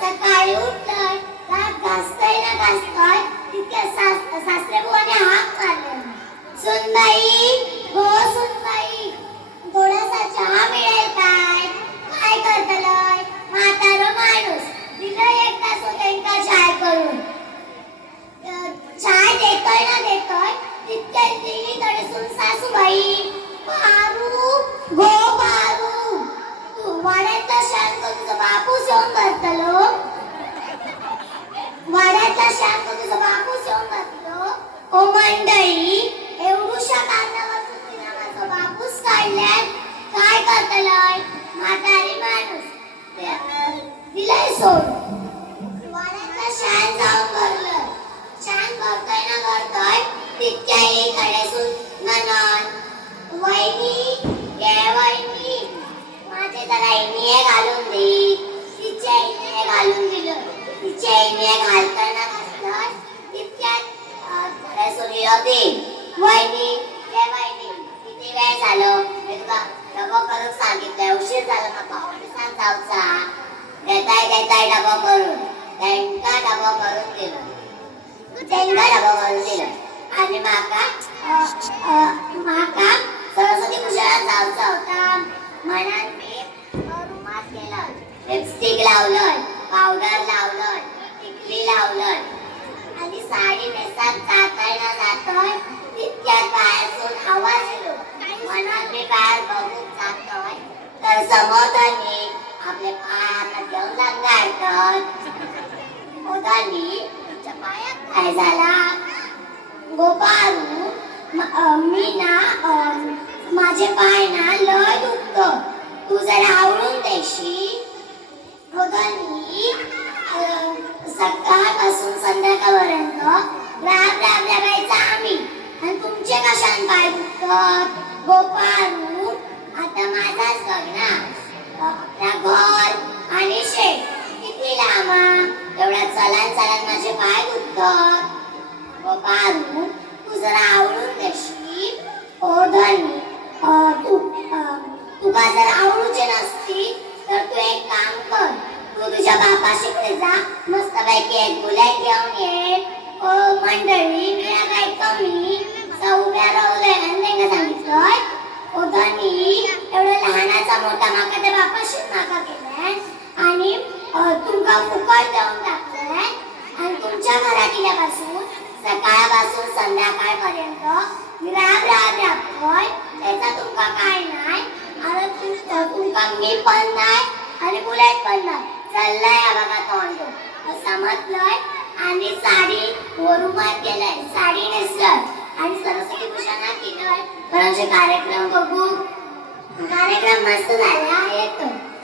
सकाळी उठलोय दात घासतोय ना घासतोय तितक्या सास सासरे बुवाने हाक मारले सुनबाई हो सुनबाई थोडासा चहा मिळेल काय काय करतलय? म्हातारो माणूस दिलं एक तास त्यांका चाय करून. चाय देतोय ना देतोय तितक्या दिली कडे सुन सासूबाई. सोड. वाड्यातला शान जाऊन भरलं. भरतोय ना भरतोय तितक्या एकडे सुन ननन वहिनी ये वहिनी. माझे जरा इनिये घालून दे. तिच्या इनिये घालून दिलं. तिच्या इनिये त्यांचा देताय डबा करून त्यांका डबा करून दिलो. त्यांका डबा करून दिलो. आणि माका माका सरस्वती पूजेला जाऊचा होता. म्हणून मी रुमात केलं. लिपस्टिक लावलं पावडर लावलं टिकली लावलं. आणि साडी नेसात जाताना जातोय तितक्यात बाहेरसून आवाज येतो. म्हणून मी बाहेर बघून जातोय. तर समोरनी आपले पाय हातात मोदांनी तिच्या पायात काय झाला? गोपाळू मी ना माझे पाय ना लय दुखत. तू जरा आवडून देशील मोदांनी सकाळपासून संध्याकाळपर्यंत राब राब लागायचा आम्ही. आणि तुमचे कशान पाय दुखत? गोपाळू आता माझाच बघ ना चालान चालान माझे पाय दुखतात. गोपाळू तू जरा आवडून देशील. ओ धनी तू तुका जर आवडूचे नसती तर तू एक काम कर. तू तुझ्या बापाशीकडे जा. मस्तपैकी एक बुलेट घेऊन ये. ओ मंडळी मी काय कमी? उभ्या राहुले आणि त्यांना सांगितलंय ओ धनी एवढं लहानाचा मोठा माका त्या बापाशीच माका केलाय. आणि तुमका फुकट देऊन टाकलंय तुमच्या सकाळपासून संध्याकाळपर्यंत राब राब राबतोय त्याचा तुमका काय नाही. आणि तुम- तुमका मी पण नाही. आणि बुलेट पण नाही. चाललाय हा बघा तोंड. समजलंय आणि साडी वरुमात गेलाय. साडी नेसलंय. आणि सरस्वती भूषणा केलंय कोणाचे कार्यक्रम बघू. कार्यक्रम मस्त झाला येतो